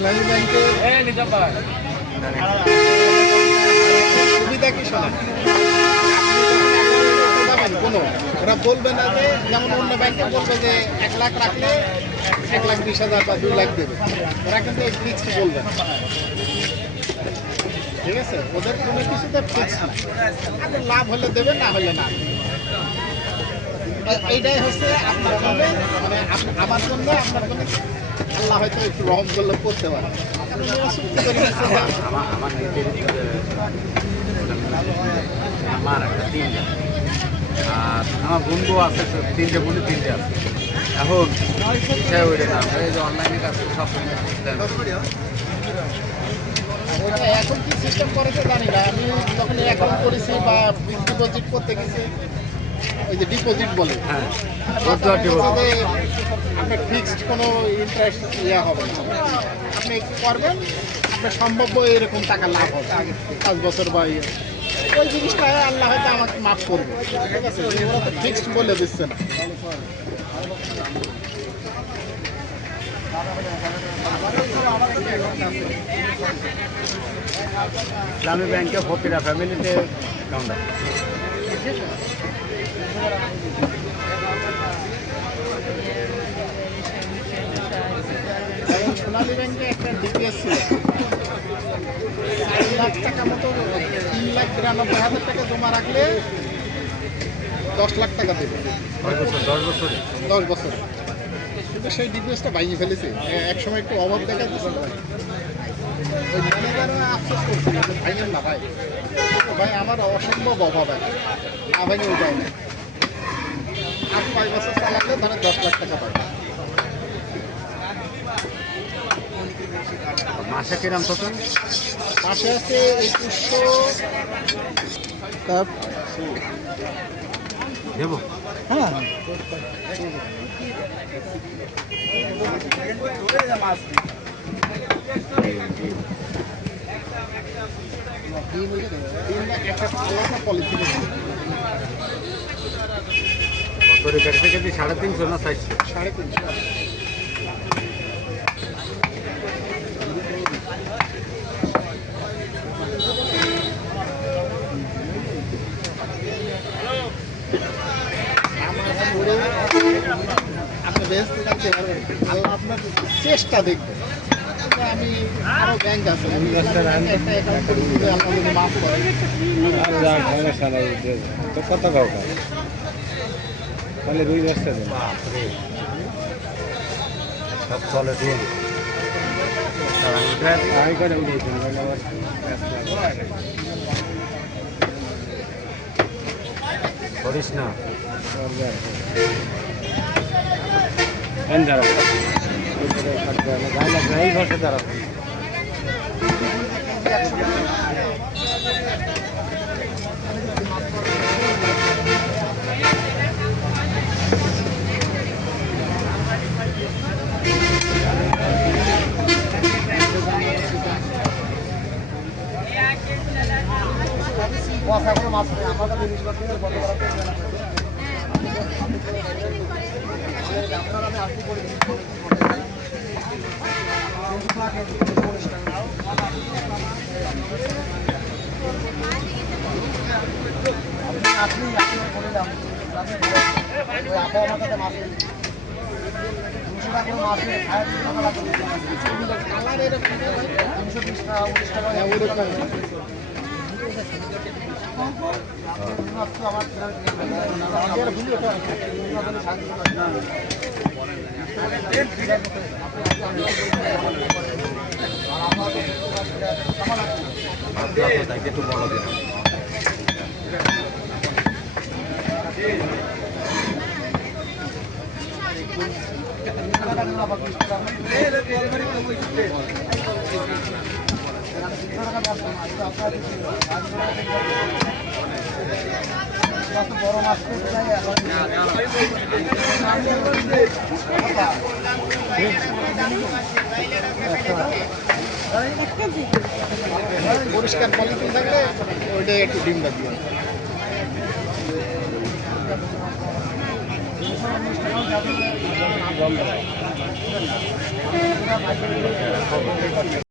ইসলামী ব্যাংকের সুবিধা কি শোনেন, কোনো ওরা বলবে না যে যেমন অন্য ব্যাংকে বলবে যে 1 লাখ রাখলে 1,20,000 বা 2 লাখ দেবে, ওরা কিন্তু এই ফিক্সড বলবে না। ঠিক আছে, ওদের কোনো কিছুতে ফিক্সড না, আপনার লাভ হলে দেবে, না হলে না। এইটাই হচ্ছে আপনার জন্য, মানে আমার জন্য, আপনার জন্য আল্লাহ হয়তো একটু রহম করলে করতে পারে। আমার একটা 3টা, আর আমার বন্ধু আছে 3টে বন্ধু 3টে আছে। এখন বিষয় ওইটা না, আমরা এই যে অনলাইনে কাজ সব এখন কি সিস্টেম করেছে জানি না। আমি যখন অ্যাকাউন্ট করেছি বা ডিপোজিট করতে গেছি, ওই যে ডিপোজিট বলে, হ্যাঁ আপনার ফিক্সড কোনো ইন্টারেস্ট ইয়ে হবে না। আপনি কি করবেন, আপনার সম্ভাব্য এরকম টাকা লাভ হবে 5 বছর বা ইয়ে। ওই জিনিসটা আল্লাহ হয়তো আমাকে মাফ করবে। ঠিক আছে, ওরা তো ফিক্সড বলে দিচ্ছে না। ইসলামী ব্যাংকে ফকিরা ফ্যামিলিতে অ্যাকাউন্ট আছে। সোনালী ব্যাংকে একটা ডিপিএস ছিল, 4 লাখ টাকা মতো, 3,92,000 টাকা জমা রাখলে 10 লাখ টাকা দেবে 10 বছর। কিন্তু সেই ডিপিএসটা ভাঙিয়ে ফেলেছে, একসময় একটু অভাব দেখা দিচ্ছে। ওই ম্যানেজাররা আফসোস করছিল যে ভাইয়ের না ভাই, ভাই আমার অসম্ভব অভাব আছে, না ভাঙিয়েও যায় না। আর 5 বছর চালালে ধরেন 10 লাখ টাকা পাবে। মাসে কিরাম কত? পাশে আছে 2100 দেবো। হ্যাঁ, একটা আলাদা পলিথিন কত রেখার থেকে 350 না 400? 350। আপনি ব্যস্ত থাকতে পারবেন, আল্লাহ আপনার চেষ্টা দেখবেন। আমি আরো ব্যাংক আছে, একটা অ্যাকাউন্ট করি, আল্লাহ যদি মাফ করে। তো কত কাউ তাহলে 2 বছর সব চলে দিন করিস না। এই বছর দাঁড়াবো মাছ আমাদের জিনিস করতে আমি আসতে করি। আপনি বলে দাম আপা আমার কাছে মাছ 200 টাকা মাছ 2.5 টাকা লাগবে। কালার এরকম 320 টাকা 19 টাকা ওরকম। একটু বড় দিন বড় মাছ পরিষ্কার পলিথিন থাকলে ওইটা একটু ডিম লাগবে।